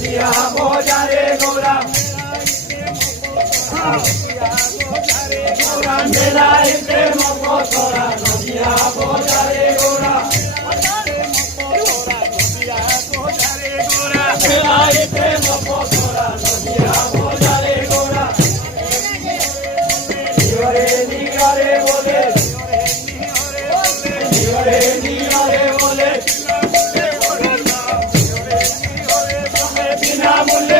নদিয়া বাজারে গোরা মেলাইতে মকতরা নদিয়া বাজারে গোরা মেলাইতে মকতরা নদিয়া বাজারে গোরা নিয়রে বলে নিয়রে বলে বিনামূল্যে